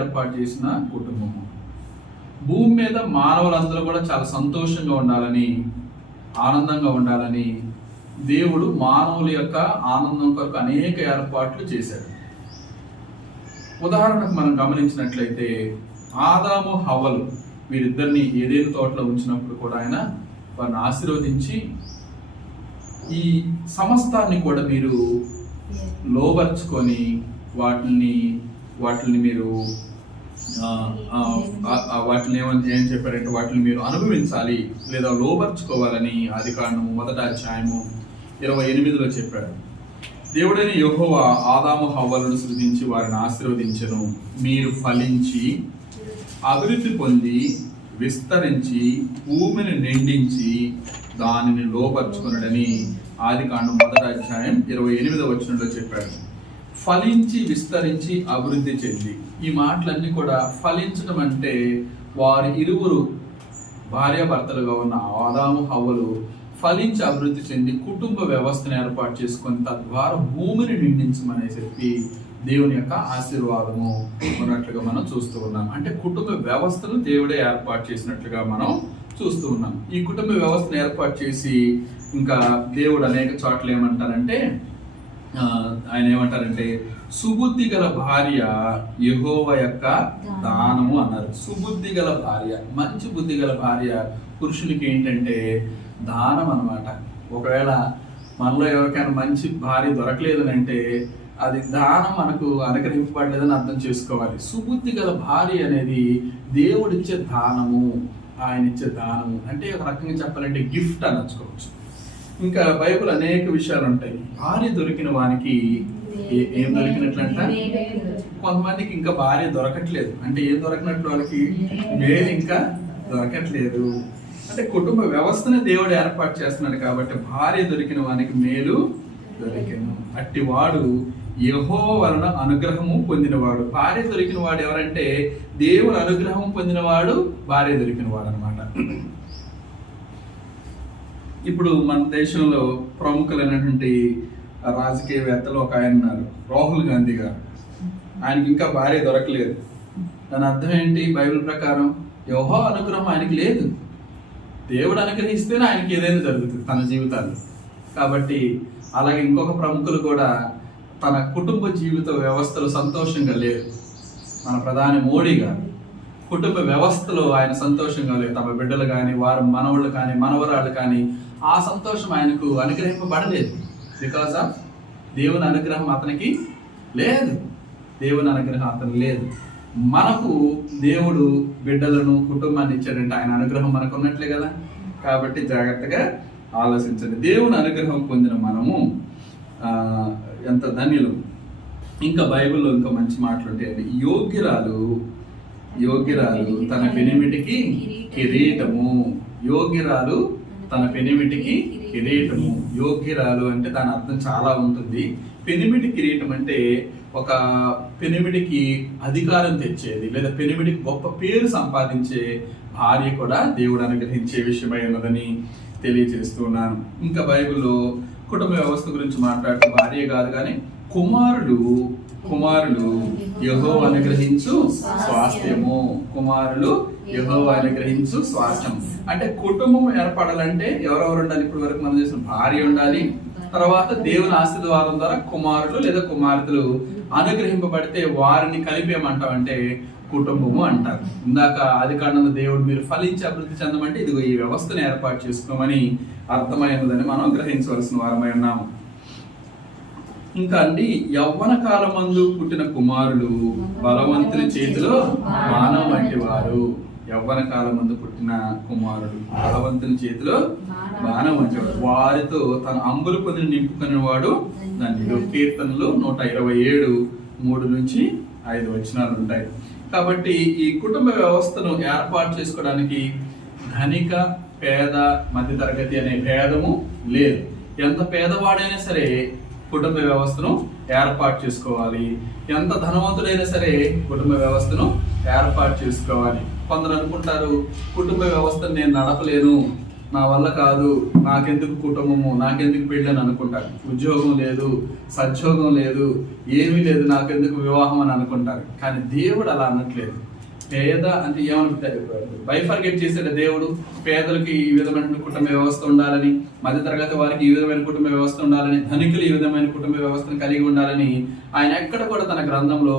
ఏర్పాటు చేసిన కుటుంబము. భూమి మీద మానవులందరూ కూడా చాలా సంతోషంగా ఉండాలని, ఆనందంగా ఉండాలని దేవుడు మానవుల యొక్క ఆనందం కొరకు అనేక ఏర్పాట్లు చేశాడు. ఉదాహరణకు మనం గమనించినట్లయితే ఆదాము హవ్వలు వీరిద్దరిని ఏదేను తోటలో ఉంచినప్పుడు కూడా ఆయన వారిని ఆశీర్వదించి, ఈ సమస్తాన్ని కూడా మీరు లోబర్చుకొని వాటిని మీరు వాటిని ఏం చెప్పారంటే వాటిని మీరు అనుభవించాలి లేదా లోబర్చుకోవాలని ఆదికాండము 1వ అధ్యాయము 28లో చెప్పాడు. దేవుడైన యెహోవా ఆదాము హవ్వలను సృజించి వారిని ఆశీర్వదించెను. మీరు ఫలించి అభివృద్ధి పొంది విస్తరించి భూమిని నిండించి దానిని లోపరుచుకున్నాడని ఆదికాండం 1వ అధ్యాయం 28వ వచనంలో చెప్పాడు. ఫలించి విస్తరించి అభివృద్ధి చెంది, ఈ మాటలన్నీ కూడా ఫలించడం అంటే వారి ఇరువురు భార్యాభర్తలుగా ఉన్న ఆదాము హవ్వలు ఫలించి అభివృద్ధి చెంది కుటుంబ వ్యవస్థను ఏర్పాటు చేసుకొని తద్వారా భూమిని నిండించమని చెప్పి దేవుని యొక్క ఆశీర్వాదము ఉన్నట్లుగా మనం చూస్తూ ఉన్నాం. అంటే కుటుంబ వ్యవస్థను దేవుడే ఏర్పాటు చేసినట్లుగా మనం చూస్తూ ఉన్నాం. ఈ కుటుంబ వ్యవస్థను ఏర్పాటు చేసి ఇంకా దేవుడు అనేక చోట్ల ఏమంటారంటే ఆయన ఏమంటారంటే సుబుద్ధి గల భార్య యెహోవా యొక్క దానము అన్నారు. సుబుద్ధి గల భార్య, మంచి బుద్ధి గల భార్య పురుషునికి ఏంటంటే దానం అన్నమాట. ఒకవేళ మనలో ఎవరికైనా మంచి భార్య దొరకలేదని అంటే అది దానం మనకు అనుగ్రహింపబడలేదని అర్థం చేసుకోవాలి. సుబుద్ధి గల భార్య అనేది దేవుడిచ్చే దానము, ఆయన ఇచ్చే దానము. అంటే ఒక రకంగా చెప్పాలంటే గిఫ్ట్ అనొచ్చుకోవచ్చు. ఇంకా బైబిల్ అనేక విషయాలు ఉంటాయి. భార్య దొరికిన వానికి ఏం దొరికినట్లంట, కొంతమందికి ఇంకా భార్య దొరకట్లేదు. అంటే ఏం దొరకనట్లు వాళ్ళకి మేలు ఇంకా దొరకట్లేదు. అంటే కుటుంబ వ్యవస్థని దేవుడు ఏర్పాటు చేస్తున్నాడు కాబట్టి భార్య దొరికిన వానికి మేలు దొరికిను. అట్టి వాడు యెహోవా వలన అనుగ్రహము పొందినవాడు. భార్య దొరికిన వాడు ఎవరంటే దేవుడు అనుగ్రహం పొందినవాడు భార్య దొరికిన వాడు అనమాట. ఇప్పుడు మన దేశంలో ప్రముఖులైనటువంటి రాజకీయవేత్తలు ఒక ఆయన ఉన్నారు, రాహుల్ గాంధీ గారు. ఆయనకి ఇంకా భార్య దొరకలేదు. దాని అర్థం ఏంటి? బైబిల్ ప్రకారం యెహోవా అనుగ్రహం ఆయనకి లేదు. దేవుడు అనుగ్రహిస్తేనే ఆయనకి ఏదైనా జరుగుతుంది తన జీవితాల్లో. కాబట్టి అలాగే ఇంకొక ప్రముఖులు కూడా తన కుటుంబ జీవిత వ్యవస్థలో సంతోషంగా లేరు. మన ప్రధాని మోడీ గారు కుటుంబ వ్యవస్థలో ఆయన సంతోషంగా లేరు. తమ బిడ్డలు కానీ, వారు మనవళ్ళు కానీ, మనవరాళ్ళు కానీ ఆ సంతోషం ఆయనకు అనుగ్రహింపబడలేదు. బికాస్ ఆఫ్ దేవుని అనుగ్రహం అతనికి లేదు. దేవుని అనుగ్రహం అతను లేదు. మనకు దేవుడు బిడ్డలను, కుటుంబాన్ని ఇచ్చాడంటే ఆయన అనుగ్రహం మనకు ఉన్నట్లే కదా. కాబట్టి జాగ్రత్తగా ఆలోచించండి. దేవుని అనుగ్రహం పొందిన మనము ఎంత ధన్యులు. ఇంకా బైబిల్లో ఇంకా మంచి మాటలు ఉంటాయండి. యోగ్యురాలు తన పెనిమిటికి కిరీటము. యోగ్యురాలు తన పెనిమిటికి కిరీటము. యోగ్యురాలు అంటే దాని అర్థం చాలా ఉంటుంది. పెనిమిటి కిరీటం అంటే ఒక పెనిమిటికి అధికారం తెచ్చేది లేదా పెనిమిటికి గొప్ప పేరు సంపాదించే భార్య కూడా దేవుడు అనుగ్రహించే విషయమై ఉన్నదని తెలియజేస్తున్నాను. ఇంకా బైబిల్లో కుటుంబ వ్యవస్థ గురించి మాట్లాడుతూ భార్య కాదు కానీ కుమారులు యెహోవా అనుగ్రహించు స్వాస్థ్యము. కుమారులు యెహోవా అనుగ్రహించు స్వాస్థ్యం. అంటే కుటుంబం ఏర్పడాలంటే ఎవరెవరు ఉండాలి? ఇప్పటి వరకు మనం చేసిన భార్య ఉండాలి. తర్వాత దేవుని ఆశీర్వాదం ద్వారా కుమారులు లేదా కుమార్తెలు అనుగ్రహింపబడితే వారిని కలిపేమంటామంటే కుటుంబము అంటారు. ఇందాక ఆదికాండంలో దేవుడు మీరు ఫలించి అభివృద్ధి చెందమంటే ఇదిగో ఈ వ్యవస్థను ఏర్పాటు చేసుకోమని అర్థమైనదని మనం గ్రహించవలసిన వారమై ఉన్నాము. ఇంకా అండి, యవ్వన కాలమందు పుట్టిన కుమారులు బలవంతుని చేతిలో బాణం వంటి వారు. యవ్వన కాలమందు పుట్టిన కుమారుడు బలవంతుని చేతిలో బాణం వంటి వారు. వారితో తన అంబులు పొందిని నింపుకునేవాడు ధన్యుడు. కీర్తనలు 127:3-5 వచనాలు ఉంటాయి. కాబట్టి ఈ కుటుంబ వ్యవస్థను ఏర్పాటు చేసుకోవడానికి ధనిక, పేద, మధ్యతరగతి అనే భేదము లేదు. ఎంత పేదవాడైనా సరే కుటుంబ వ్యవస్థను ఏర్పాటు చేసుకోవాలి. ఎంత ధనవంతుడైనా సరే కుటుంబ వ్యవస్థను ఏర్పాటు చేసుకోవాలి. కొందరు అనుకుంటారు కుటుంబ వ్యవస్థను నేను నడపలేను, నా వల్ల కాదు, నాకెందుకు కుటుంబము, నాకెందుకు పెళ్ళి అని అనుకుంటారు. ఉద్యోగం లేదు, సద్యోగం లేదు, ఏమీ లేదు, నాకెందుకు వివాహం అని అనుకుంటారు. కానీ దేవుడు అలా అనట్లేదు. పేద అంటే ఏమనుకుంటారు, బైఫర్గెట్ చేశాడు దేవుడు. పేదలకు ఈ విధమైన కుటుంబ వ్యవస్థ ఉండాలని, మధ్యతరగతి వారికి ఈ విధమైన కుటుంబ వ్యవస్థ ఉండాలని, ధనికులు ఈ విధమైన కుటుంబ వ్యవస్థను కలిగి ఉండాలని ఆయన ఎక్కడ కూడా తన గ్రంథంలో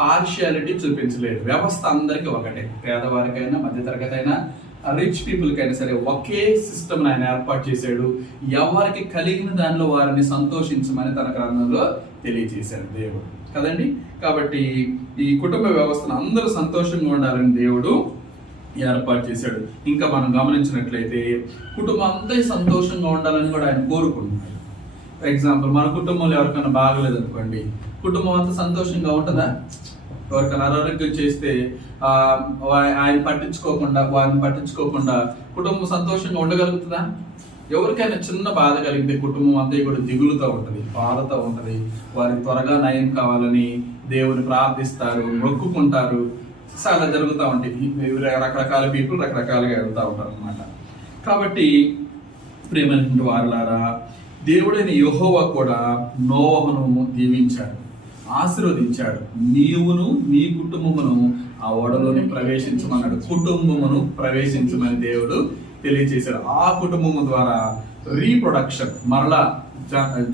పార్షియాలిటీ చూపించలేదు. వ్యవస్థ అందరికీ ఒకటే, పేదవారికైనా, మధ్యతరగతి అయినా, రిచ్ పీపుల్కి అయినా సరే ఒకే సిస్టమ్ ఆయన ఏర్పాటు చేశాడు. ఎవరికి కలిగిన దానిలో వారిని సంతోషించమని తన గ్రంథంలో తెలియజేశాడు దేవుడు కదండి. కాబట్టి ఈ కుటుంబ వ్యవస్థను అందరూ సంతోషంగా ఉండాలని దేవుడు ఏర్పాటు చేశాడు. ఇంకా మనం గమనించినట్లయితే కుటుంబం అంతా సంతోషంగా ఉండాలని కూడా ఆయన కోరుకుంటున్నాడు. ఫర్ ఎగ్జాంపుల్, మన కుటుంబంలో ఎవరికైనా బాగలేదు అనుకోండి, కుటుంబం అంతా సంతోషంగా ఉంటుందా? ఎవరికైనా అనారోగ్యం చేస్తే వారిని పట్టించుకోకుండా కుటుంబం సంతోషంగా ఉండగలుగుతుందా? ఎవరికైనా చిన్న బాధ కలిగితే కుటుంబం అంతా కూడా దిగులుతో ఉంటుంది, బాధతో ఉంటుంది. వారికి త్వరగా నయం కావాలని దేవుని ప్రార్థిస్తారు, మొక్కుకుంటారు. చాలా జరుగుతూ ఉంటాయి. రకరకాల పీపుల్ రకరకాలుగా వెళ్తూ ఉంటారు అన్నమాట. కాబట్టి ప్రేమైనటువంటి వారులారా, దేవుడైన యెహోవా కూడా నోవహును దీవించాడు, ఆశీర్వదించాడు. నీవును నీ కుటుంబమును ఆ ఓడలోని ప్రవేశించమన్నాడు. కుటుంబమును ప్రవేశించమని దేవుడు తెలియజేశాడు. ఆ కుటుంబము ద్వారా రీప్రొడక్షన్, మరలా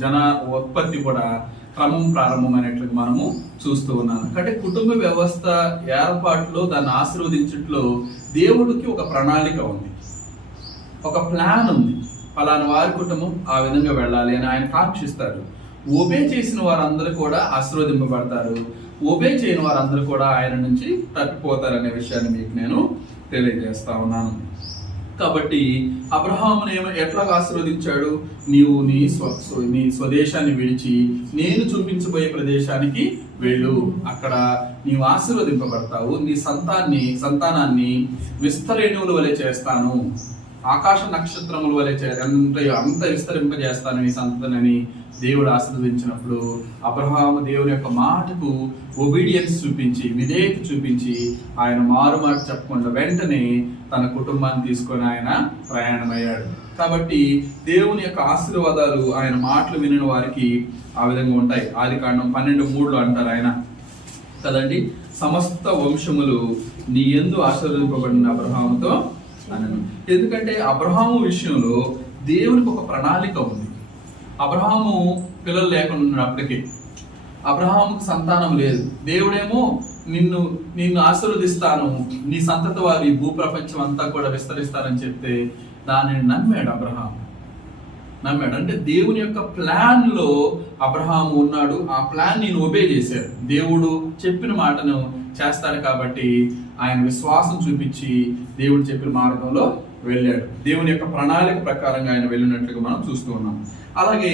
జన ఉత్పత్తి కూడా క్రమం ప్రారంభమైనట్లుగా మనము చూస్తూ ఉన్నాము. అంటే కుటుంబ వ్యవస్థ ఏర్పాటులో, దాన్ని ఆశీర్వదించట్లో దేవుడికి ఒక ప్రణాళిక ఉంది, ఒక ప్లాన్ ఉంది. ఫలానా వారి కుటుంబం ఆ విధంగా వెళ్ళాలి అని ఆయన కాంక్షిస్తాడు. ఒబే చేసిన వారందరూ కూడా ఆశీర్వదింపబడతారు, ఒబే చేయని వారందరూ కూడా ఆయన నుంచి తప్పిపోతారనే విషయాన్ని మీకు నేను తెలియజేస్తా ఉన్నాను. కాబట్టి అబ్రహామును ఎట్లా ఆశీర్వదించాడు? నీవు నీ స్వదేశాన్ని విడిచి నేను చూపించబోయే ప్రదేశానికి వెళ్ళు, అక్కడ నీవు ఆశీర్వదింపబడతావు, నీ సంతానాన్ని విస్తరేణువుల వలె చేస్తాను, ఆకాశ నక్షత్రముల వలె అంత విస్తరింపజేస్తాను నీ సంతానాన్ని దేవుడు ఆశీర్వదించినప్పుడు అబ్రహాము దేవుని యొక్క మాటకు ఒబీడియన్స్ చూపించి, విధేయత చూపించి, ఆయన మారుమాట చెప్పకుండా వెంటనే తన కుటుంబాన్ని తీసుకొని ఆయన ప్రయాణమయ్యాడు. కాబట్టి దేవుని యొక్క ఆశీర్వాదాలు ఆయన మాటలు వినిన వారికి ఆ విధంగా ఉంటాయి. ఆదికాండం 12:3 అంటారు ఆయన కదండి, సమస్త వంశములు నీ యందు ఆశీర్వదింపబడిన అబ్రహాముతో అనను. ఎందుకంటే అబ్రహాము విషయంలో దేవునికి ఒక ప్రణాళిక ఉంది. అబ్రహాము పిల్లలు లేకుండా ఉన్నప్పటికీ, అబ్రహాముకు సంతానం లేదు. దేవుడేమో నిన్ను ఆశీర్వదిస్తాను, నీ సంతతి వారు ఈ భూప్రపంచం అంతా కూడా విస్తరిస్తారని చెప్తే దానిని నమ్మాడు అబ్రహాము. అంటే దేవుని యొక్క ప్లాన్ లో అబ్రహాము ఉన్నాడు. ఆ ప్లాన్ నేను ఒబే చేశాడు. దేవుడు చెప్పిన మాటను చేస్తాడు కాబట్టి ఆయన విశ్వాసం చూపించి దేవుడు చెప్పిన మార్గంలో వెళ్ళాడు. దేవుని యొక్క ప్రణాళిక ప్రకారంగా ఆయన వెళ్ళినట్లుగా మనం చూస్తూ ఉన్నాం. అలాగే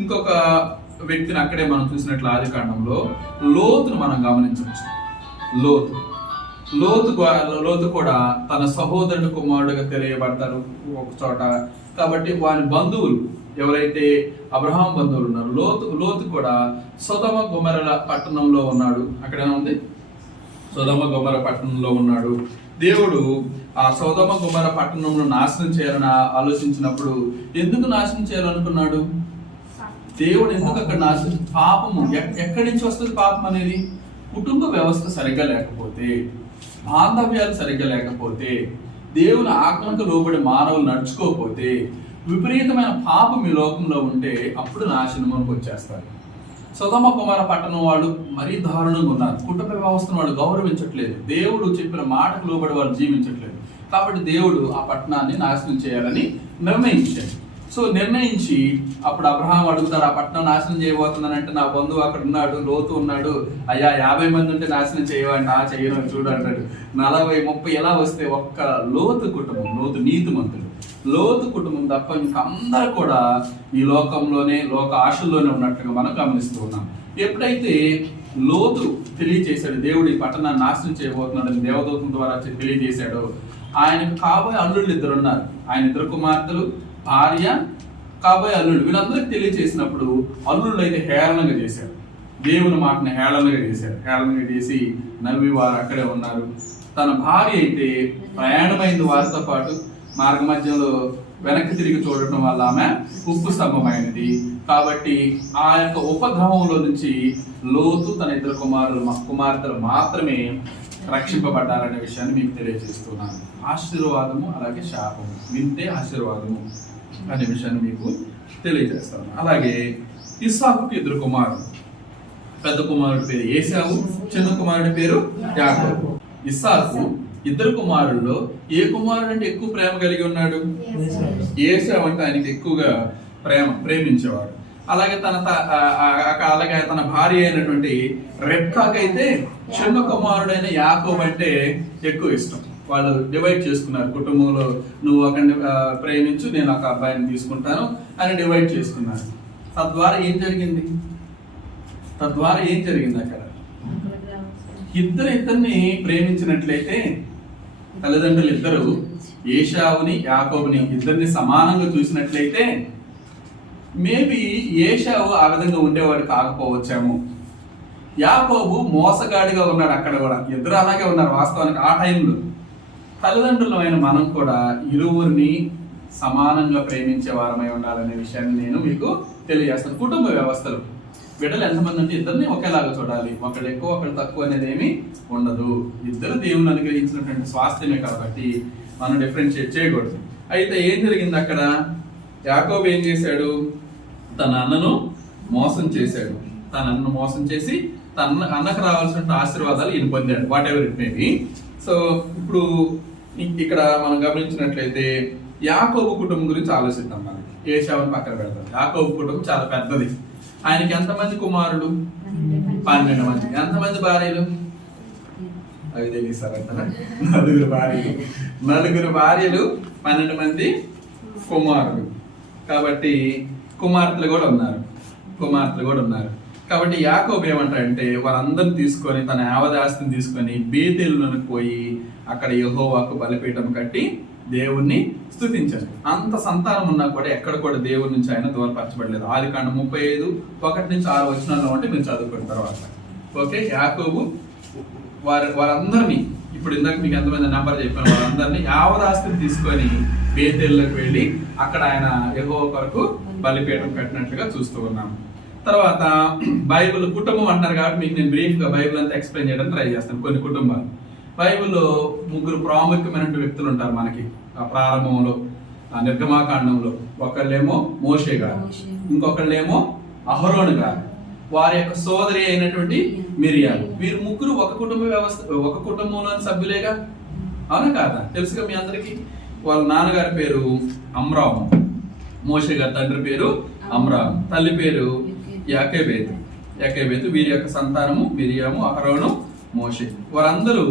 ఇంకొక వ్యక్తిని అక్కడే మనం చూసినట్లు ఆదికాండంలో లోతును మనం గమనించవచ్చు. లోతు కూడా తన సహోదరుని కుమారుడుగా తెలియబడతారు ఒక చోట. కాబట్టి వారి బంధువులు ఎవరైతే అబ్రహాం బంధువులు ఉన్నారు, లోతు కూడా సొదొమ గొమొర్రా పట్టణంలో ఉన్నాడు. అక్కడేనా ఉంది, సొదొమ గొమొర్రా పట్టణంలో ఉన్నాడు. దేవుడు ఆ సొదొమ గొమొర్రా పట్టణంలో నాశనం చేయాలని ఆలోచించినప్పుడు ఎందుకు నాశనం చేయాలనుకున్నాడు? దేవుడు ఎందుకు అక్కడ నాశనం? పాపము ఎక్కడి నుంచి వస్తుంది? పాపం అనేది కుటుంబ వ్యవస్థ సరిగ్గా లేకపోతే, బాంధవ్యాలు సరిగ్గా లేకపోతే, దేవుని ఆజ్ఞకు లోబడి మానవులు నడుచుకోకపోతే, విపరీతమైన పాపం ఈ లోకంలో ఉంటే అప్పుడు నాశనంలోకి వచ్చేస్తారు. సొదొమ గొమొర్రా పట్టణం వాళ్ళు మరీ దారుణంగా ఉన్నారు. కుటుంబ వ్యవస్థను వాళ్ళు గౌరవించట్లేదు. దేవుడు చెప్పిన మాటకు లోబడి వాళ్ళు జీవించట్లేదు. కాబట్టి దేవుడు ఆ పట్టణాన్ని నాశనం చేయాలని నిర్ణయించాడు. సో నిర్ణయించి అప్పుడు అబ్రహాం అడుగుతారు, ఆ పట్టణం నాశనం చేయబోతుందని అంటే నా బంధువు అక్కడ ఉన్నాడు, లోతు ఉన్నాడు, అయ్యా 50 మంది ఉంటే నాశనం చేయవంటే చేయను చూడు అంటాడు. 40-30 ఎలా వస్తే ఒక్క లోతు కుటుంబం, లోతు నీతిమంతుడు, లోతు కుటుంబం తప్ప ఇంకందరూ కూడా ఈ లోకంలోనే లోక ఆశల్లోనే ఉన్నట్టుగా మనం గమనిస్తూ ఉన్నాం. ఎప్పుడైతే లోతు తెలియజేశాడు దేవుడు ఈ పట్టణాన్ని నాశనం చేయబోతున్నాడని దేవదూతం ద్వారా తెలియజేశాడో, ఆయనకు కాబోయే అల్లుళ్ళు 2 ఉన్నారు. ఆయన 2 కుమార్తెలు, భార్య, కాబోయే అల్లుడు, వీళ్ళందరికీ తెలియజేసినప్పుడు అల్లుళ్ళు అయితే హేళనగా చేశారు. దేవుని మాటని హేళనగా చేసి నవ్వి వారు అక్కడే ఉన్నారు. తన భార్య అయితే ప్రయాణమైంది వారితో పాటు. మార్గ మధ్యంలో వెనక్కి తిరిగి చూడటం వల్ల ఆమె ఉప్పు స్తంభమైనది. కాబట్టి ఆ యొక్క ఉపద్రవంలో నుంచి లోతు తన ఇద్దరు కుమార్తెలు మాత్రమే రక్షింపబడ్డారనే విషయాన్ని మీకు తెలియజేస్తున్నాను. ఆశీర్వాదము అలాగే శాపము, వింటే ఆశీర్వాదము అనే విషయాన్ని మీకు తెలియజేస్తాను. అలాగే ఇస్సాకుకి ఇద్దరు కుమారుడు, పెద్ద కుమారుడి పేరు ఏశావు, చిన్న కుమారుడి పేరు యాకోబు. ఇస్సాకు ఇద్దరు కుమారుల్లో ఏ కుమారుడు అంటే ఎక్కువ ప్రేమ కలిగి ఉన్నాడు? ఏశావు అంటే ఆయనకి ఎక్కువగా ప్రేమించేవాడు. అలాగే అలాగే తన భార్య అయినటువంటి రెబ్కాకైతే చిన్న కుమారుడైన యాకోబు అంటే ఎక్కువ ఇష్టం. వాళ్ళు డివైడ్ చేసుకున్నారు కుటుంబంలో, నువ్వు ఒకరిని ప్రేమించు, నేను ఒక అబ్బాయిని తీసుకుంటాను అని డివైడ్ చేసుకున్నారు. తద్వారా ఏం జరిగింది అక్కడ? ఇద్దరిని ప్రేమించినట్లయితే తల్లిదండ్రులు ఇద్దరు ఏశావుని యాకోబుని ఇద్దరిని సమానంగా చూసినట్లయితే మేబీ ఏశావు ఆ విధంగా ఉండేవాడు కాకపోవచ్చేమో. యాకోబు మోసగాడిగా ఉన్నాడు అక్కడ కూడా. ఇద్దరు అలాగే ఉన్నారు వాస్తవానికి ఆ టైంలో. తల్లిదండ్రులమైన మనం కూడా ఇరువురిని సమానంగా ప్రేమించే వారమై ఉండాలనే విషయాన్ని నేను మీకు తెలియజేస్తాను. కుటుంబ వ్యవస్థలు బిడ్డలు ఎంతమంది అంటే ఇద్దరిని ఒకేలాగా చూడాలి. ఒకళ్ళు ఎక్కువ ఒకళ్ళు తక్కువ అనేది ఏమి ఉండదు. ఇద్దరు దేవుని అనుగ్రహించినటువంటి స్వాస్థ్యమే కాబట్టి మనం డిఫరెన్షియేట్ చేయకూడదు. అయితే ఏం జరిగింది అక్కడ? యాకోబు ఏం చేశాడు? తన అన్నను మోసం చేశాడు. తన అన్నను మోసం చేసి తన అన్నకు రావాల్సిన ఆశీర్వాదాలు ఈయన పొందాడు, what ever it may be. So ఇప్పుడు ఇక్కడ మనం గమనించినట్లయితే యాకోబు కుటుంబం గురించి ఆలోచిద్దాం. మనం ఏశావుని పక్కన పెడతాం. యాకోబు కుటుంబం చాలా పెద్దది. ఆయనకి ఎంతమంది కుమారులు? 12 మంది. ఎంతమంది భార్యలు? అవి తెలియసారంటారా? 4 భార్యలు. 4 భార్యలు, 12 మంది కుమారులు. కాబట్టి కుమార్తెలు కూడా ఉన్నారు. కాబట్టి యాకోబు ఏమంటాడంటే వారందరిని తీసుకొని తన యావదాస్తిని తీసుకొని బేతేలులోకి పోయి అక్కడ యెహోవాకు బలిపీఠం కట్టి దేవుణ్ణి స్తుతించాడు. అంత సంతానం ఉన్నా కూడా ఎక్కడ కూడా దేవుడి నుంచి ఆయన దూరపరచబడలేదు. ఆదికాండం 35:1-6 అంటే మీరు చదువుకున్న తర్వాత. ఓకే, యాకోబు వారందరినీ, ఇప్పుడు ఇందాక మీకు ఎంతమంది నెంబర్ చెప్పాను, వారందరినీ యావదాస్తిని తీసుకొని బేతేలులోకి వెళ్ళి అక్కడ ఆయన యెహోవా కొరకు బలిపీఠం కట్టినట్లుగా చూస్తూ ఉన్నాం. తర్వాత బైబిల్ కుటుంబం అంటారు కాబట్టి మీకు నేను బ్రీఫ్ గా బైబిల్ అంతా ఎక్స్ప్లెయిన్ చేయడానికి ట్రై చేస్తాను. కొన్ని కుటుంబాలు బైబిల్లో 3 ప్రాముఖ్యమైన వ్యక్తులు ఉంటారు మనకి. ఆ ప్రారంభంలో నిర్గమాకాండంలో ఒకళ్ళేమో మోషే గారు, ఇంకొకళ్ళేమో అహరోను గారు, వారి యొక్క సోదరి అయినటువంటి మిరియాలు. వీరు ముగ్గురు ఒక కుటుంబ వ్యవస్థ, ఒక కుటుంబంలోని సభ్యులేగా, అవునా కాదా? తెలుసుగా మీ అందరికి. వాళ్ళ నాన్నగారి పేరు అమ్రాము, మోషే గారి తండ్రి పేరు అమ్రాము, తల్లి పేరు యాకేబేతు. వీరి యొక్క సంతానము మిరియాము, అహరోను, మోషే. వారందరూ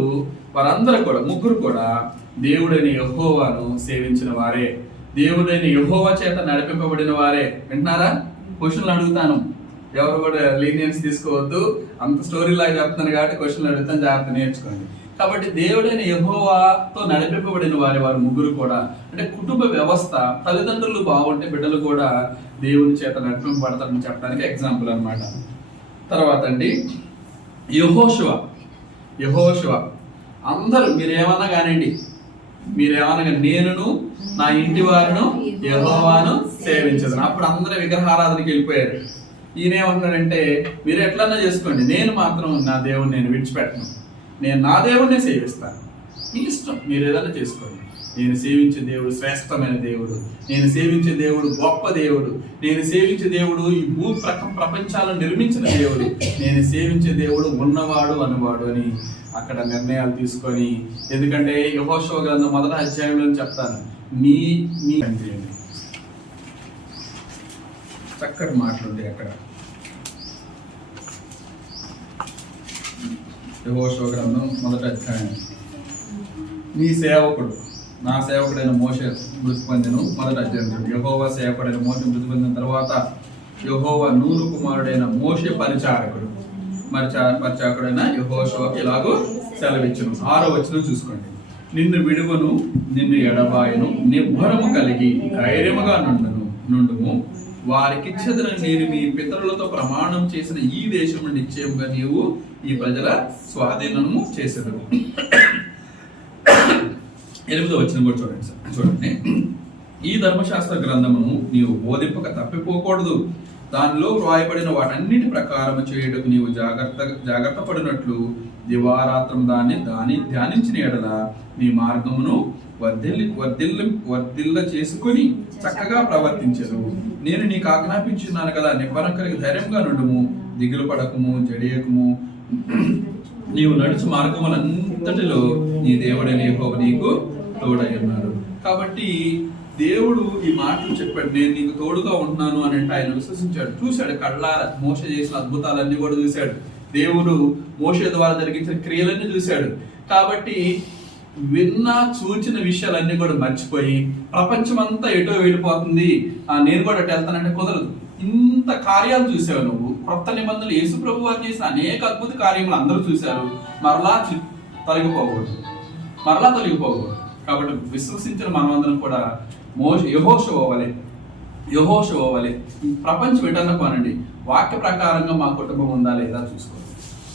కూడా ముగ్గురు కూడా దేవుడైన యెహోవాను సేవించిన వారే, దేవుడైన యెహోవా చేత నడిపింపబడిన వారే. వింటున్నారా? క్వశ్చన్లు అడుగుతాను, ఎవరు కూడా లీనియన్స్ తీసుకోవద్దు. అంత స్టోరీ లాగా చెప్తాను కాబట్టి క్వశ్చన్లు అడుగుతాను, జాగ్రత్త నేర్చుకోండి. కాబట్టి దేవుడైన యెహోవాతో నడిపింపబడిన వారు ముగ్గురు కూడా, అంటే కుటుంబ వ్యవస్థ, తల్లిదండ్రులు బాగుంటే బిడ్డలు కూడా దేవుని చేత నడిపింపబడతారని చెప్పడానికి ఎగ్జాంపుల్ అన్నమాట. తర్వాత అండి యెహోషువ. అందరూ మీరేమన్నా కానివ్వండి, నేనును నా ఇంటి వారును యెహోవాను సేవించదు. అప్పుడు అందరూ విగ్రహారాధనకి వెళ్ళిపోయారు. ఈయనేమంటున్నాడంటే మీరు ఎట్లన్నా చేసుకోండి, నేను మాత్రం నా దేవుని నేను విడిచిపెట్టను, నేను నా దేవుడినే సేవిస్తాను. మీ ఇష్టం, మీరు ఏదైనా చేసుకోండి. నేను సేవించే దేవుడు శ్రేష్టమైన దేవుడు, నేను సేవించే దేవుడు గొప్ప దేవుడు, నేను సేవించే దేవుడు ఈ ప్రపంచాలను నిర్మించిన దేవుడు, నేను సేవించే దేవుడు ఉన్నవాడు అనువాడు అని అక్కడ నిర్ణయాలు తీసుకొని, ఎందుకంటే యెహోషువ గ్రంథం 1వ అధ్యాయంలో చెప్తాను, నీ చక్కటి మాటలుంటాయి అక్కడ. యెహోషువ గ్రంథం 1వ అధ్యాయం. నీ సేవకుడు, నా సేవకుడైన మోషే మృతి పొందెను. 1వ అధ్యాయం. యెహోవా సేవకుడైన మోషే మృతి పొందిన తర్వాత యెహోవా నూను కుమారుడైన మోషే పరిచారకుడైన యెహోషువకు ఇలాగూ సెలవిచ్చును. 6వ వచనం చూసుకోండి. నిన్ను విడువను, నిన్ను ఎడబాయను, నిబ్బరము కలిగి ధైర్యముగా నుండుము. వారికిచ్చేదని నేను మీ పితరులతో ప్రమాణం చేసిన ఈ దేశం నిశ్చయముగా నీవు ఈ ప్రజల స్వాధీనము చేసేదవు. 8వ వచనం కూడా చూడండి. ఈ ధర్మశాస్త్ర గ్రంథమును నీవు బోధింపక తప్పిపోకూడదు. దానిలో వ్రాయబడిన వాటన్నిటి ప్రకారం చేయుటకు నీవు జాగ్రత్త పడినట్లు దివారాత్రం దాన్ని ధ్యానించిన ఎడల నీ మార్గమును వర్ధిల్ల చేసుకొని చక్కగా ప్రవర్తించదు. నేను నీకు ఆజ్ఞాపించున్నాను కదా, నిబ్బరం కలిగి ధైర్యంగా నుండుము, దిగులు పడకము, జడియకము. నీవు నడుచు మార్గములంతటిలో నీ దేవుడైన యెహోవా నీకు తోడై ఉన్నాడు. కాబట్టి దేవుడు ఈ మాటలు చెప్పాడు, నేను నీకు తోడుగా ఉంటున్నాను అని ఆయన విశ్వసించాడు. చూశాడు, కళ్ళారా మోషే చేసిన అద్భుతాలన్నీ కూడా చూశాడు. దేవుడు మోషే ద్వారా జరిగించిన క్రియలన్నీ చూశాడు. కాబట్టి విన్నా చూచిన విషయాలన్నీ కూడా మర్చిపోయి ప్రపంచమంతా ఎటో వెళ్ళిపోతుంది, నేను కూడా అటు వెళ్తానంటే కుదరదు. ఇంత కార్యాలు చూసావు నువ్వు. కొత్త నిబంధనలు యేసు ప్రభు వారు చేసిన అనేక అద్భుత కార్యములు అందరూ చూశారు. మరలా తొలగిపోకూడదు. కాబట్టి విశ్వసించిన మనమందరం కూడా యెహోషువ వలె ప్రపంచం ఎటన్నా పోనండి, వాక్య ప్రకారంగా మా కుటుంబం ఉందా లేదా చూసుకోవాలి.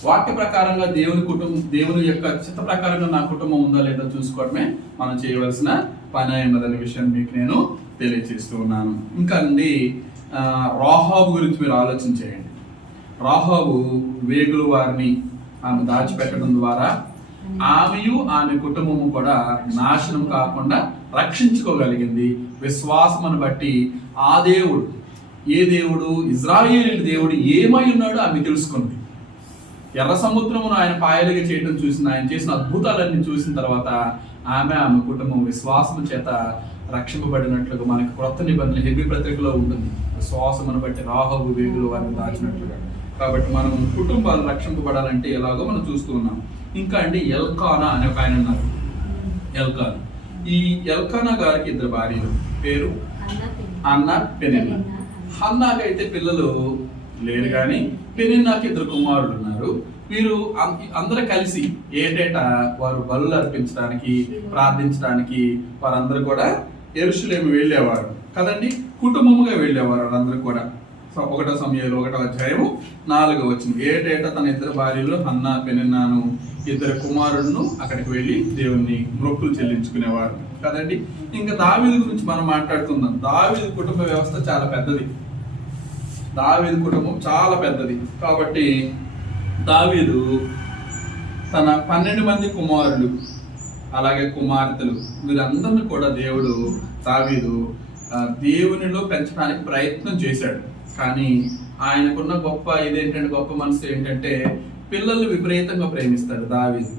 వాక్య ప్రకారంగా దేవుని యొక్క చిత్త ప్రకారంగా నా కుటుంబం ఉందా లేదా చూసుకోవడమే మనం చేయవలసిన పని అన్నదనే విషయాన్ని మీకు నేను తెలియజేస్తూ ఉన్నాను. ఇంకా అండి, రాహాబు గురించి మీరు ఆలోచన చేయండి. రాహాబు వేగులు వారిని ఆమె దాచిపెట్టడం ద్వారా ఆమెయు ఆమె కుటుంబము కూడా నాశనం కాకుండా రక్షించుకోగలిగింది. విశ్వాసమును బట్టి ఆ దేవుడు, ఏ దేవుడు, ఇజ్రాయేలీయుల దేవుడు ఏమై ఉన్నాడో ఆమె తెలుసుకుంది. ఎర్ర సముద్రమును ఆయన పాయలుగా చేయడం చూసిన, ఆయన చేసిన అద్భుతాలన్నీ చూసిన తర్వాత ఆమె కుటుంబం విశ్వాసము చేత రక్షింపబడినట్లుగా మనకి క్రొత్త నిబంధన హెబ్రీ పత్రికలో ఉంటుంది. విశ్వాసమును బట్టి రాహాబు వేగులు వారిని దాచినట్లుగా. కాబట్టి మనం కుటుంబాలు రక్షింపబడాలంటే ఎలాగో మనం చూస్తూ ఉన్నాం. ఇంకా అండి, ఎల్కానా అనే ఒక ఆయన ఉన్నారు. ఎల్కానా, ఈ ఎల్కానా గారికి ఇద్దరు భార్యలు, పేరు అన్న, పెనిన్నా. హన్నాకైతే పిల్లలు లేరు, కానీ పెనిన్నాకి ఇద్దరు కుమారులు ఉన్నారు. వీరు అందరూ కలిసి ఏటేటా వారు బలులు అర్పించడానికి, ప్రార్థించడానికి వారందరూ కూడా యెరూషలేము వెళ్ళేవారు కదండి. కుటుంబముగా వెళ్ళేవారు వాళ్ళందరూ కూడా. 1 సమూయేలు 1వ అధ్యాయము 4వ వచనం. ఏటేటా తన ఇద్దరు భార్యలు హన్నా, పెనిన్నాను, ఇద్దరు కుమారులను అక్కడికి వెళ్ళి దేవుణ్ణి మొక్కులు చెల్లించుకునేవారు కదండి. ఇంకా దావీదు గురించి మనం మాట్లాడుకుందాం. దావీదు కుటుంబ వ్యవస్థ చాలా పెద్దది. దావీదు కుటుంబం చాలా పెద్దది. కాబట్టి దావీదు తన 12 మంది కుమారులు అలాగే కుమార్తెలు వీరందరినీ కూడా దావీదు దేవునిలో పెంచడానికి ప్రయత్నం చేశాడు. కానీ ఆయనకున్న గొప్ప మనసు ఏంటంటే పిల్లల్ని విపరీతంగా ప్రేమిస్తాడు దావీదు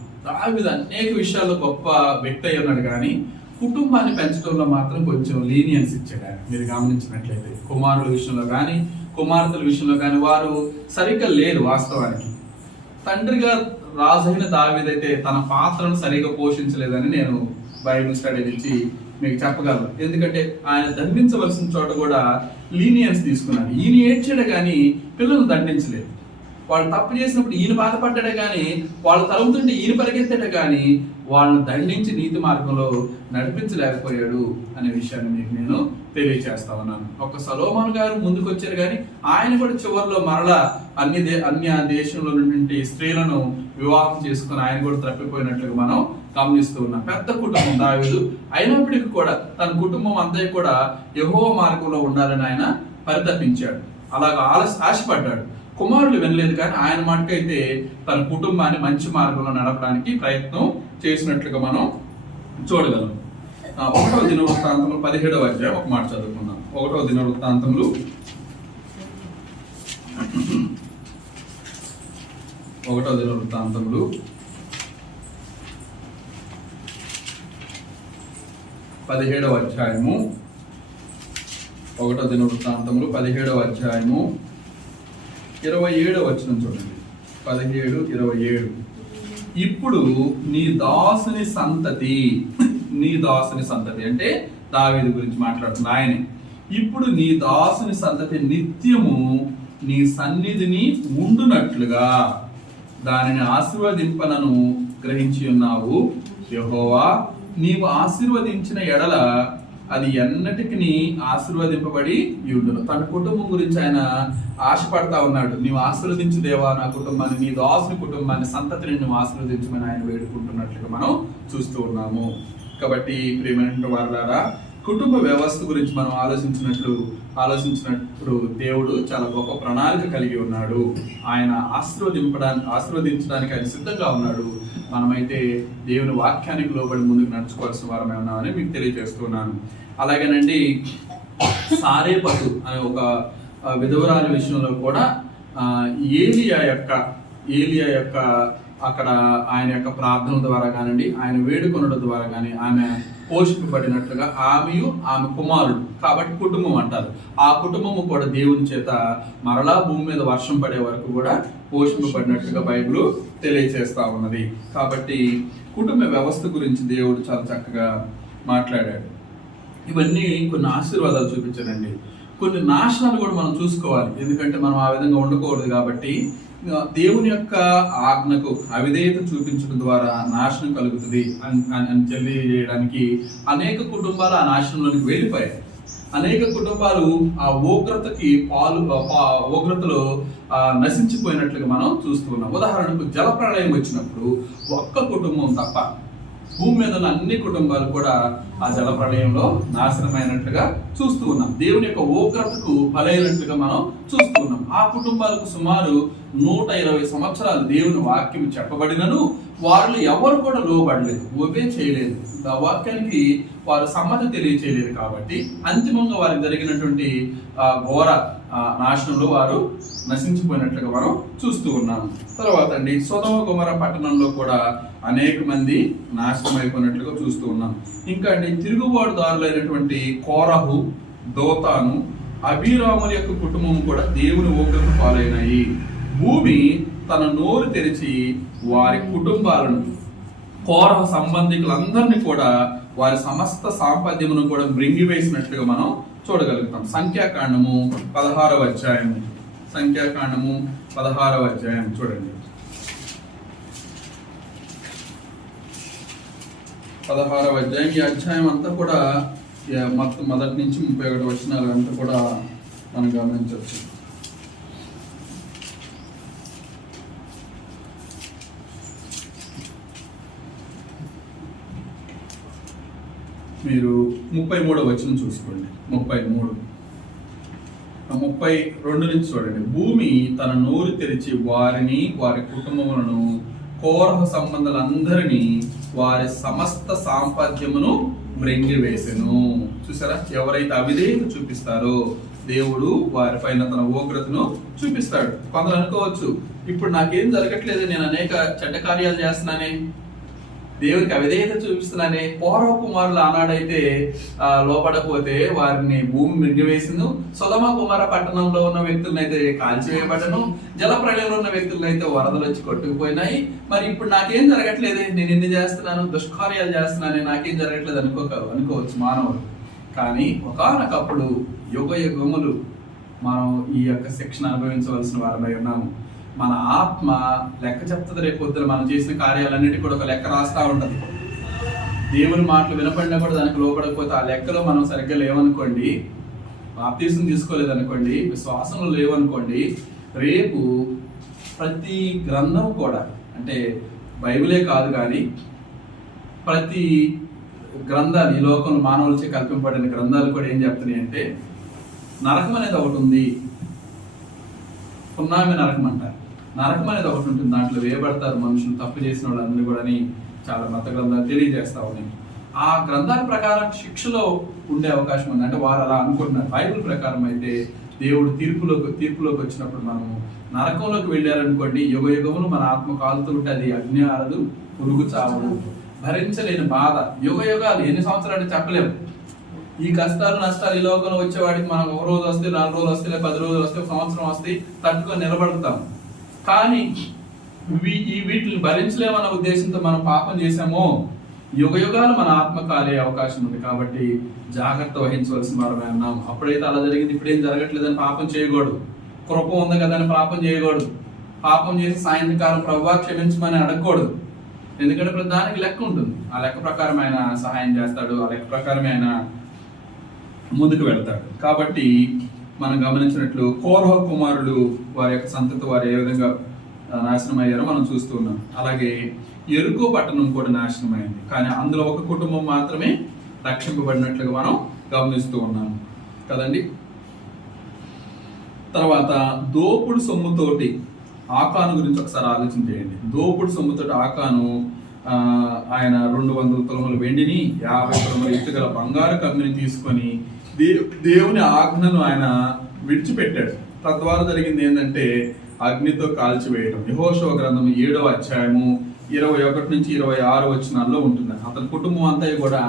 అనేక విషయాల్లో గొప్ప వ్యక్తి అయి ఉన్నాడు, కానీ కుటుంబాన్ని పెంచడంలో మాత్రం కొంచెం లీనియన్స్ ఇచ్చాడు ఆయన. మీరు గమనించినట్లయితే కుమారుల విషయంలో కానీ కుమార్తెల విషయంలో కానీ వారు సరిగ్గా లేరు. వాస్తవానికి తండ్రిగా రాజైన దావీదైతే తన పాత్రను సరిగా పోషించలేదని నేను బైబిల్ స్టడీ నుంచి మీకు చెప్పగలను. ఎందుకంటే ఆయన దండించవలసిన చోట కూడా లీనియన్స్ తీసుకున్నాడు. ఈయన ఏడ్చాడు కానీ పిల్లలు దండించలేదు. వాళ్ళు తప్పు చేసినప్పుడు ఈయన బాధపడ్డాడే కానీ వాళ్ళు తరుగుతుంటే ఈయన పరిగెత్తాడు, కానీ వాళ్ళని దండించి నీతి మార్గంలో నడిపించలేకపోయాడు అనే విషయాన్ని మీకు నేను తెలియజేస్తా ఉన్నాను. ఒక సొలొమోను గారు ముందుకు వచ్చారు, కానీ ఆయన కూడా చివరిలో మరలా అన్య దేశంలో నుండి స్త్రీలను వివాహం చేసుకుని ఆయన కూడా తప్పిపోయినట్లుగా మనం గమనిస్తూ ఉన్నాం. పెద్ద కుటుంబం దావీదు అయినప్పటికీ కూడా తన కుటుంబం అంతా కూడా యెహోవా మార్గంలో ఉండాలని ఆయన పరితపించాడు. అలాగా ఆశపడ్డాడు. కుమారులు వినలేదు, కానీ ఆయన మటుకైతే తన కుటుంబాన్ని మంచి మార్గంలో నడపడానికి ప్రయత్నం చేసినట్లుగా మనం చూడగలం. 1వ దినవృత్తాంతములు 17వ అధ్యాయం ఒక మాట చదువుకుందాం. 1వ దినవృత్తాంతములు 17వ అధ్యాయము 1వ దినవృత్తాంతములు 17వ అధ్యాయము 27వ వచనం చూడండి. 17:27. ఇప్పుడు నీ దాసుని సంతతి అంటే దావీదు గురించి మాట్లాడుతుంది ఆయనే. ఇప్పుడు నీ దాసుని సంతతి నిత్యము నీ సన్నిధిని ఉండునట్లుగా దానిని ఆశీర్వదింపనను గ్రహించి ఉన్నావు యెహోవా. నీవు ఆశీర్వదించిన ఎడల అది ఎన్నటికి ఆశీర్వదింపబడి ఉండును. తన కుటుంబం గురించి ఆయన ఆశపడతా ఉన్నాడు. నీవు ఆశీర్వదించు దేవా నా కుటుంబాన్ని, నీ దాసుని కుటుంబాన్ని, సంతతిని నువ్వు ఆశీర్వదించమని ఆయన వేడుకుంటున్నట్లుగా మనం చూస్తూ ఉన్నాము. కాబట్టి ప్రియమైన వారులారా, కుటుంబ వ్యవస్థ గురించి మనం ఆలోచించినప్పుడు దేవుడు చాలా గొప్ప ప్రణాళిక కలిగి ఉన్నాడు. ఆయన ఆశీర్వదించడానికి ఆయన సిద్ధంగా ఉన్నాడు. మనమైతే దేవుని వాక్యానికి లోబడి ముందుకు నడుచుకోవాల్సిన వారమే ఉన్నామని మీకు తెలియజేస్తున్నాను. అలాగేనండి, సారేపతు అనే ఒక విధవరాలి విషయంలో కూడా ఏలియా యొక్క అక్కడ ఆయన యొక్క ప్రార్థన ద్వారా కానివ్వండి, ఆయన వేడుకొనడం ద్వారా కానీ ఆమె పోషింపబడినట్లుగా ఆమెయు ఆమె కుమారుడు, కాబట్టి కుటుంబం అంటారు. ఆ కుటుంబము కూడా దేవుని చేత మరలా భూమి మీద వర్షం పడే వరకు కూడా పోషింపబడినట్లుగా బైబిల్ తెలియజేస్తా ఉన్నది. కాబట్టి కుటుంబ వ్యవస్థ గురించి దేవుడు చాలా చక్కగా మాట్లాడాడు. ఇవన్నీ కొన్ని ఆశీర్వాదాలు చూపించానండి. కొన్ని నాశనాలు కూడా మనం చూసుకోవాలి, ఎందుకంటే మనం ఆ విధంగా ఉండకూడదు. కాబట్టి దేవుని యొక్క ఆజ్ఞకు అవిధేయత చూపించడం ద్వారా నాశనం కలుగుతుంది అని తెలియజేయడానికి అనేక కుటుంబాలు ఆ నాశనంలోనికి వెళ్ళిపోయాయి. అనేక కుటుంబాలు ఆ ఉగ్రతలో నశించిపోయినట్లుగా మనం చూస్తూ ఉన్నాం. ఉదాహరణకు జలప్రళయం వచ్చినప్పుడు ఒక్క కుటుంబం తప్ప భూమి మీద ఉన్న అన్ని కుటుంబాలు కూడా ఆ జల ప్రళయంలో నాశనమైనట్లుగా చూస్తూ ఉన్నాం. దేవుని యొక్క ఉగ్రతకు బలైనట్లుగా మనం చూస్తూ ఉన్నాం. ఆ కుటుంబాలకు సుమారు 120 సంవత్సరాలు దేవుని వాక్యం చెప్పబడినను వారిలో ఎవరు కూడా లోబడలేదు, ఒబే చేయలేదు. ఆ వాక్యానికి వారు సమ్మతి తెలియచేయలేదు. కాబట్టి అంతిమంగా వారికి జరిగినటువంటి ఘోర నాశనంలో వారు నశించిపోయినట్లుగా మనం చూస్తూ ఉన్నాం. తర్వాత అండి, సొదొమ గొమొర్రా పట్టణంలో కూడా అనేక మంది నాశనం అయిపోయినట్లుగా చూస్తూ ఉన్నాం. ఇంకా అండి, తిరుగుబాటుదారులైనటువంటి కోరహు, దోతాను, అబీరాముల యొక్క కుటుంబం కూడా దేవుని ఉగ్రత పాలైనాయి. భూమి తన నోరు తెరిచి వారి కుటుంబాలను, కోరహ సంబంధికులందరినీ కూడా వారి సమస్త సాంపద్యమును కూడా మృంగివేసినట్లుగా మనం చూడగలుగుతాం. సంఖ్యాకాండము 16వ అధ్యాయం చూడండి. 16వ అధ్యాయం. ఈ అధ్యాయం అంతా కూడా మొత్తం మొదటి నుంచి 31 వచనాలు అంతా కూడా మనం గమనించవచ్చు. మీరు 33వ వచనం చూసుకోండి. 32 నుంచి చూడండి. భూమి తన నోరు తెరిచి వారిని, వారి కుటుంబములను, కోరహ సంబంధాలందరినీ, వారి సమస్త సాంపద్యమును మృంగివేసెను. చూసారా, ఎవరైతే అవిధేయత చూపిస్తారో దేవుడు వారి పైన తన ఉగ్రతను చూపిస్తాడు. కొందరు అనుకోవచ్చు, ఇప్పుడు నాకేం జరగట్లేదు, నేను అనేక చెడ్డ కార్యాలు చేస్తున్నానే, దేవునికి అవిధేయత చూపిస్తున్నానే. కోరహ కుమారులు ఆనాడైతే లోపడకపోతే వారిని భూమి మింగివేసింది. సొదొమ గొమొర్రా పట్టణంలో ఉన్న వ్యక్తులను అయితే కాల్చివేయబడను, జల ప్రళయంలో ఉన్న వ్యక్తులను అయితే వరదలు వచ్చి కొట్టుకుపోయినాయి. మరి ఇప్పుడు నాకేం జరగట్లేదే, నేను ఇన్ని చేస్తున్నాను, దుష్కార్యాలు చేస్తున్నానే, నాకేం జరగట్లేదు అనుకోవచ్చు మానవుడు. కానీ ఒకానొకప్పుడు యుగ యుగములు మనం ఈ యొక్క శిక్షణ అనుభవించవలసిన వారమై ఉన్నాము. మన ఆత్మ లెక్క చెప్తుంది. రేపు పొద్దున మనం చేసిన కార్యాలన్నిటి కూడా ఒక లెక్క రాస్తా ఉంటది. దేవుని మాటలు వినపడినా కూడా దానికి లోపడకపోతే ఆ లెక్కలో మనం సరిగ్గా లేవనుకోండి, బాప్తీసం తీసుకోలేదనుకోండి, విశ్వాసంలో లేవనుకోండి, రేపు ప్రతి గ్రంథం కూడా, అంటే బైబిలే కాదు కానీ ప్రతి గ్రంథాలు, ఈ లోకంలో మానవులచే కల్పింపబడిన గ్రంథాలు కూడా ఏం చెప్తున్నాయి అంటే, నరకం అనేది ఒకటి ఉంది, పున్నామి నరకం అంటారు. నరకం అనేది ఒకటి ఉంటుంది, దాంట్లో వేయబడతారు మనుషులు, తప్పు చేసిన వాళ్ళందరూ కూడా అని చాలా మత గ్రంథాలు తెలియజేస్తా ఉన్నాయి. ఆ గ్రంథాల ప్రకారం శిక్షలో ఉండే అవకాశం ఉంది, అంటే వారు అలా అనుకుంటున్నారు. బైబిల్ ప్రకారం అయితే దేవుడు తీర్పులోకి వచ్చినప్పుడు మనము నరకంలోకి వెళ్ళారనుకోండి, యుగ యుగములు మన ఆత్మ కాలుతూ ఉంటే అది అగ్ని ఆరదు, పురుగు చావదు, భరించలేని బాధ, యుగ యుగాలు ఎన్ని సంవత్సరాలు చెప్పలేము. ఈ కష్టాలు నష్టాలు ఈ లోకంలో వచ్చేవాడికి మనం ఒక రోజు వస్తే, 4 రోజులు వస్తే, 10 రోజులు వస్తే, 1 సంవత్సరం వస్తే తట్టుకొని నిలబడతాం. కానీ వీటిని భరించలేమన్న ఉద్దేశంతో మనం పాపం చేసామో యుగ యుగాలు మన ఆత్మ కాలే అవకాశం ఉంది. కాబట్టి జాగ్రత్త వహించవలసిన వారమే అన్నాం. అప్పుడైతే అలా జరిగింది, ఇప్పుడేం జరగట్లేదని పాపం చేయకూడదు. కృప ఉంది కదా అని పాపం చేయకూడదు. పాపం చేసి సాయంత్రకాలం ప్రభువా క్షమించమని అడగకూడదు. ఎందుకంటే ప్రతి దానికి లెక్క ఉంటుంది. ఆ లెక్క ప్రకారం ఆయన సహాయం చేస్తాడు, ఆ లెక్క ప్రకారమే ఆయన ముందుకు వెళ్తాడు. కాబట్టి మనం గమనించినట్లు కోరహ కుమారులు, వారి యొక్క సంతతి వారు ఏ విధంగా నాశనం అయ్యారో మనం చూస్తూ ఉన్నాం. అలాగే యెరికో పట్టణం కూడా నాశనం అయింది, కానీ అందులో ఒక కుటుంబం మాత్రమే రక్షింపబడినట్లుగా మనం గమనిస్తూ ఉన్నాం కదండి. తర్వాత దోపుడు సొమ్ముతోటి ఆకాను గురించి ఒకసారి ఆలోచన చేయండి. దోపుడు సొమ్ముతోటి ఆకాను ఆయన 200 తులముల వెండిని 50 తులముల ఎత్తుగల బంగారు కమ్మిని తీసుకొని దేవుని ఆజ్ఞను ఆయన విడిచిపెట్టాడు. తద్వారా జరిగింది ఏంటంటే అగ్నితో కాల్చివేయడం. యెహోషువ గ్రంథం 7వ అధ్యాయము 21 నుంచి 26 వచనాల్లో ఉంటుంది. అతని కుటుంబం అంతా కూడా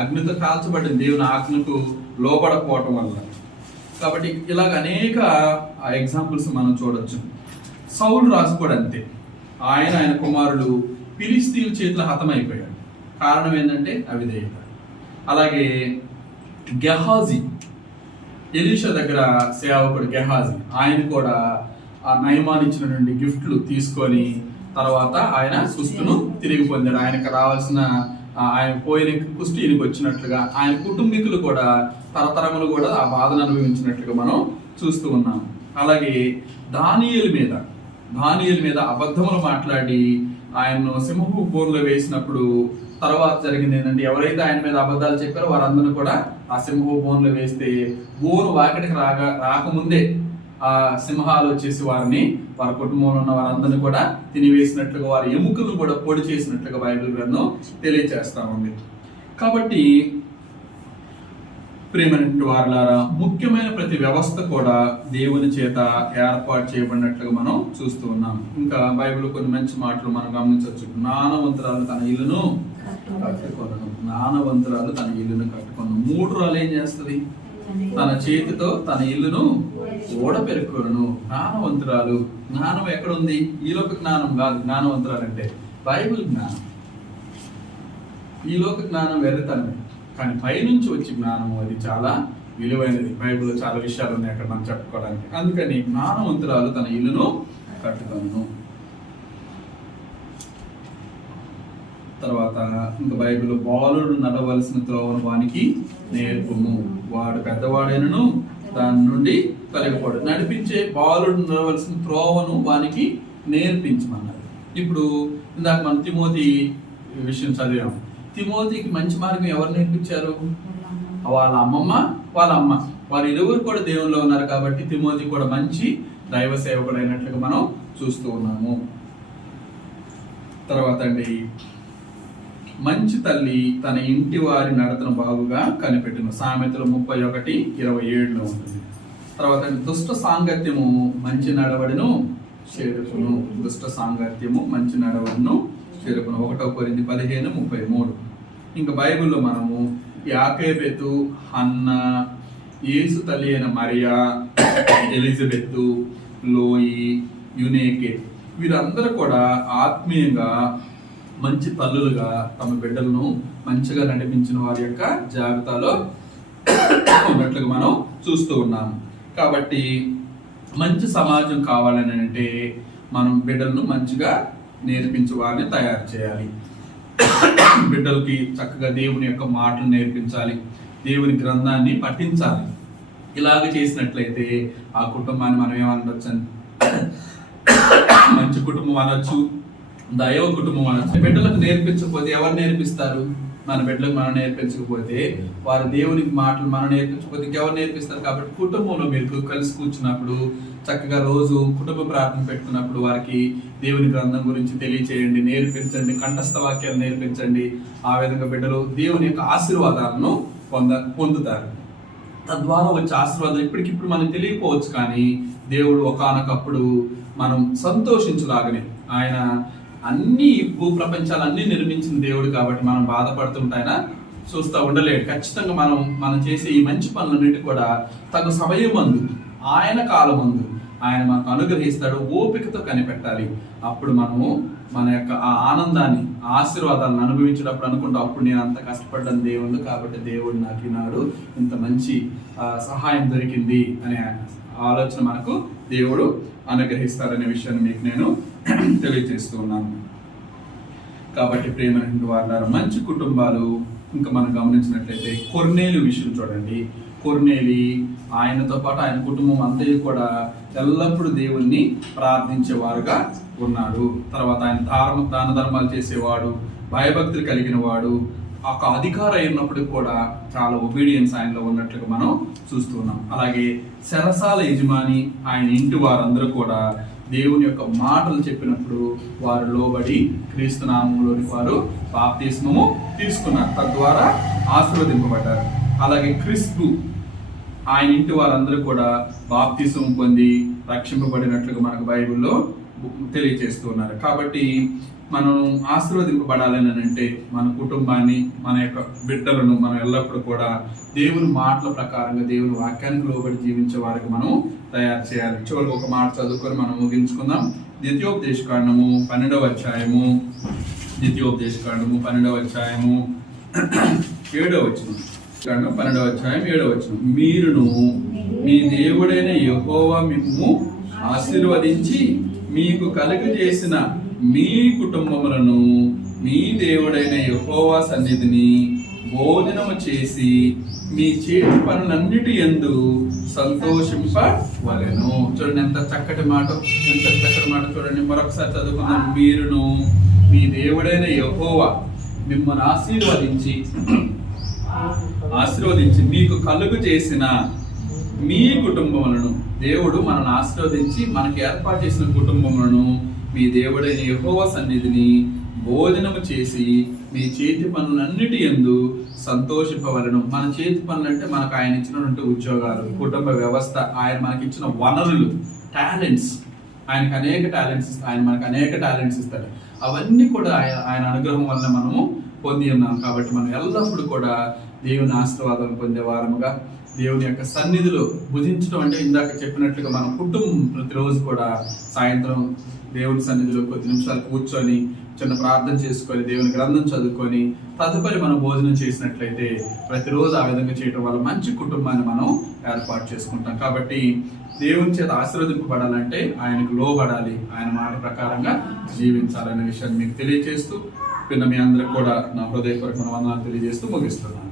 అగ్నితో కాల్చబడింది దేవుని ఆజ్ఞకు లోబడకపోవటం వల్ల. కాబట్టి ఇలాగ అనేక ఎగ్జాంపుల్స్ మనం చూడొచ్చు. సౌలు రాజు కూడా అంతే. ఆయన కుమారుడు ఫిలిస్తీయుల చేతిలో హతమైపోయాడు. కారణం ఏంటంటే అవిధేయత. అలాగే గెహాజీ, ఎలీషా దగ్గర సేవకుడు గెహాజీ, ఆయన కూడా ఆ నయమాన్ ఇచ్చినటువంటి గిఫ్ట్లు తీసుకొని తర్వాత ఆయన కుష్టును తిరిగి పొందాడు. ఆయనకు రావాల్సిన ఆయన పోయిన కుష్టి ఈయనకు వచ్చినట్లుగా ఆయన కుటుంబీకులు కూడా తరతరములు కూడా ఆ బాధను అనుభవించినట్లుగా మనం చూస్తూ ఉన్నాం. అలాగే దానియేలు మీద అబద్ధములు మాట్లాడి ఆయన్ను సింహపు బోన్లో వేసినప్పుడు తర్వాత జరిగింది ఏంటంటే ఎవరైతే ఆయన మీద అబద్ధాలు చెప్పారో వారందరూ కూడా ఆ సింహపు బోన్లో వేస్తే బోను వాకిటికి రాకముందే ఆ సింహాలు వచ్చేసి వారి కుటుంబంలో ఉన్న వారందరినీ కూడా తినివేసినట్లుగా వారి ఎముకలను కూడా పొడి చేసినట్లుగా బైబిల్ గ్రంథం తెలియజేస్తా ఉంది. కాబట్టి ప్రియమైనటువంటి వారలారా, ముఖ్యమైన ప్రతి వ్యవస్థ కూడా దేవుని చేత ఏర్పాటు చేయబడినట్లుగా మనం చూస్తూ ఉన్నాం. ఇంకా బైబిల్ కొన్ని మంచి మాటలు మనం గమనించవచ్చు. జ్ఞానవంతురాలు తన ఇల్లును కట్టుకొనను. జ్ఞానవంతురాలు తన ఇల్లును కట్టుకొనను. మూఢురాలు ఏం చేస్తుంది? తన చేతితో తన ఇల్లును ఓడపెరుక్కొనను. జ్ఞానవంతురాలు. జ్ఞానం ఎక్కడుంది? ఈలోక జ్ఞానం కాదు జ్ఞానవంతురాలు అంటే, బైబిల్ జ్ఞానం. ఈలోక జ్ఞానం వెర్రితనమే, కానీ పైనుంచి వచ్చే జ్ఞానము అది చాలా విలువైనది. బైబిల్లో చాలా విషయాలు ఉన్నాయి అక్కడ మనం చెప్పుకోవడానికి. అందుకని జ్ఞానవంతురాలు తన ఇల్లును కట్టుకొనను. తర్వాత ఇంకా బైబిల్ బాలుడు నడవలసిన త్రోవను వానికి నేర్పుము, వాడు పెద్దవాడైనను దాని నుండి తొలగిపోడు. నడిపించే బాలుడు నడవలసిన త్రోవను వానికి నేర్పించమన్నారు. ఇప్పుడు ఇందాక మనం తిమోతి విషయం చదివాము. తిమోతికి మంచి మార్గం ఎవరు నేర్పించారు? వాళ్ళ అమ్మమ్మ, వాళ్ళ అమ్మ. వారు ఇరువురు కూడా దేవుల్లో ఉన్నారు కాబట్టి తిమోతి కూడా మంచి దైవ సేవకుడు అయినట్లుగా మనం చూస్తూ ఉన్నాము. తర్వాత అండి, మంచి తల్లి తన ఇంటి వారి నడతను బాగుగా కనిపెట్టును. సామెతలు 31:27 ఉంటుంది. తర్వాత దుష్ట సాంగత్యము మంచి నడవడిను చేరుకును. దుష్ట సాంగత్యము మంచి నడవడిను చేరుకును. 1 కొరింథీ 15:33. ఇంకా బైబిల్లో మనము యాకోబు, హన్న, యేసు తల్లి అయిన మరియా, ఎలిజబెత్, లోయి, యునేకే వీరందరూ కూడా ఆత్మీయంగా మంచి తల్లులుగా తమ బిడ్డలను మంచిగా నడిపించిన వారి యొక్క జాబితాలో ఉన్నట్లుగా మనం చూస్తూ ఉన్నాము. కాబట్టి మంచి సమాజం కావాలని అంటే మనం బిడ్డలను మంచిగా నేర్పించే వారిని తయారు చేయాలి. బిడ్డలకి చక్కగా దేవుని యొక్క మాటలు నేర్పించాలి, దేవుని గ్రంథాన్ని పఠించాలి. ఇలాగ చేసినట్లయితే ఆ కుటుంబాన్ని మనం ఏమనొచ్చు? మంచి కుటుంబం అనొచ్చు, దైవ కుటుంబం అనొచ్చు. బిడ్డలకు నేర్పించకపోతే ఎవరు నేర్పిస్తారు? మన బిడ్డలకు మనం నేర్పించకపోతే, వారు దేవునికి మాటలు మనం నేర్పించకపోతే ఇంకెవరు నేర్పిస్తారు? కాబట్టి కుటుంబంలో మీరు కలిసి కూర్చున్నప్పుడు చక్కగా రోజు కుటుంబ ప్రార్థన పెట్టుకున్నప్పుడు వారికి దేవుని గ్రంథం గురించి తెలియచేయండి, నేర్పించండి, కంఠస్థ వాక్యాలు నేర్పించండి. ఆ విధంగా బిడ్డలు దేవుని యొక్క ఆశీర్వాదాలను పొందుతారు. తద్వారా వచ్చే ఆశీర్వాదం ఇప్పటికిప్పుడు మనకు తెలియకపోవచ్చు, కానీ దేవుడు ఒకానొకప్పుడు మనం సంతోషించలాగనే, ఆయన అన్ని భూప్రపంచాలన్నీ నిర్మించిన దేవుడు కాబట్టి మనం బాధపడుతుంటాయన చూస్తూ ఉండలేడు. ఖచ్చితంగా మనం చేసే ఈ మంచి పనులన్నిటి కూడా తగు సమయమందు, ఆయన కాలమందు ఆయన మనకు అనుగ్రహిస్తాడు. ఓపికతో కనిపెట్టాలి. అప్పుడు మనము మన యొక్క ఆ ఆనందాన్ని, ఆశీర్వాదాలను అనుభవించేటప్పుడు అనుకుంటాం, అప్పుడు నేను అంత కష్టపడ్డాను దేవుడు కాబట్టి దేవుడు నాకు ఈనాడు ఇంత మంచి సహాయం దొరికింది అనే ఆలోచన మనకు దేవుడు అనుగ్రహిస్తారనే విషయాన్ని మీకు నేను తెలియజేస్తూ ఉన్నాను. కాబట్టి ప్రియమైనటువంటి వారు, మంచి కుటుంబాలు ఇంకా మనం గమనించినట్లయితే కొర్నేలు విషయం చూడండి. కొర్నేలి ఆయనతో పాటు ఆయన కుటుంబం అంతా కూడా ఎల్లప్పుడూ దేవుణ్ణి ప్రార్థించేవారుగా ఉన్నారు. తర్వాత ఆయన దాన ధర్మాలు చేసేవాడు, భయభక్తులు కలిగిన వాడు, ఒక అధికారం అయినప్పుడు కూడా చాలా ఒబీడియన్స్ ఆయనలో ఉన్నట్లుగా మనం చూస్తూ ఉన్నాం. అలాగే చెరసాల యజమాని ఆయన ఇంటి వారందరూ కూడా దేవుని యొక్క మాటలు చెప్పినప్పుడు వారు లోబడి క్రీస్తు నామములోని వారు బాప్తిస్మము తీసుకున్నారు, తద్వారా ఆశీర్వదింపబడ్డారు. అలాగే క్రీస్తు ఆయన ఇంటి వారందరూ కూడా బాప్తిస్మం పొంది రక్షింపబడినట్లుగా మనకు బైబిల్లో తెలియజేస్తూ ఉన్నారు. కాబట్టి మనం ఆశీర్వదింపబడాలని అంటే మన కుటుంబాన్ని, మన యొక్క బిడ్డలను మనం ఎల్లప్పుడూ కూడా దేవుని మాటల ప్రకారంగా దేవుని వాక్యానికి లోబడి జీవించే వారికి మనం తయారు చేయాలి. చివరికి ఒక మాట చదువుకొని మనం ముగించుకుందాం. ద్వితీయోపదేశకాండము 12వ అధ్యాయము 12వ అధ్యాయము 7వ వచనం. 12వ అధ్యాయం 7వ వచనం. మీరును మీ దేవుడైన యెహోవా మిమ్ము ఆశీర్వదించి మీకు కలుగజేసిన మీ కుటుంబములను మీ దేవుడైన యెహోవా సన్నిధిని భోజనము చేసి మీ చేతి పనులన్నిటి యందు సంతోషింపవలెను. చూడండి ఎంత చక్కటి మాట, చూడండి. మరొకసారి చదువుకుందాం. మీరును మీ దేవుడైన యెహోవా మిమ్మల్ని ఆశీర్వదించి మీకు కలుగు చేసిన మీ కుటుంబములను, దేవుడు మనల్ని ఆశీర్వదించి మనకి ఏర్పాటు చేసిన కుటుంబములను మీ దేవుడైన యెహోవా సన్నిధిని భోజనము చేసి మీ చేతి పనులన్నిటి యందు సంతోషింపవలను. మన చేతి పనులు అంటే మనకు ఆయన ఇచ్చినటువంటి ఉద్యోగాలు, కుటుంబ వ్యవస్థ, ఆయన మనకి ఇచ్చిన వనరులు, టాలెంట్స్. ఆయనకు అనేక టాలెంట్స్ ఇస్తాడు, ఆయన మనకు అనేక టాలెంట్స్ ఇస్తాడు. అవన్నీ కూడా ఆయన అనుగ్రహం వల్ల మనము పొంది ఉన్నాం. కాబట్టి మనం ఎల్లప్పుడూ కూడా దేవుని ఆశీర్వాదాలు పొందే వారముగా దేవుని యొక్క సన్నిధిలో భుజించడం అంటే ఇందాక చెప్పినట్లుగా మన కుటుంబం ప్రతిరోజు కూడా సాయంత్రం దేవుని సన్నిధిలో కొద్ది నిమిషాలు కూర్చొని చిన్న ప్రార్థన చేసుకొని దేవుని గ్రంథం చదువుకొని తదుపరి మనం భోజనం చేసినట్లయితే ప్రతిరోజు ఆ విధంగా చేయడం వల్ల మంచి కుటుంబాన్ని మనం ఏర్పాటు చేసుకుంటాం. కాబట్టి దేవుని చేత ఆశీర్వదింపబడాలంటే ఆయనకు లోబడాలి, ఆయన మాట ప్రకారంగా జీవించాలనే విషయాన్ని మీకు తెలియజేస్తూ మీ అందరికి కూడా నా హృదయపూర్వక వందనాలు తెలియజేస్తూ ముగిస్తున్నాను.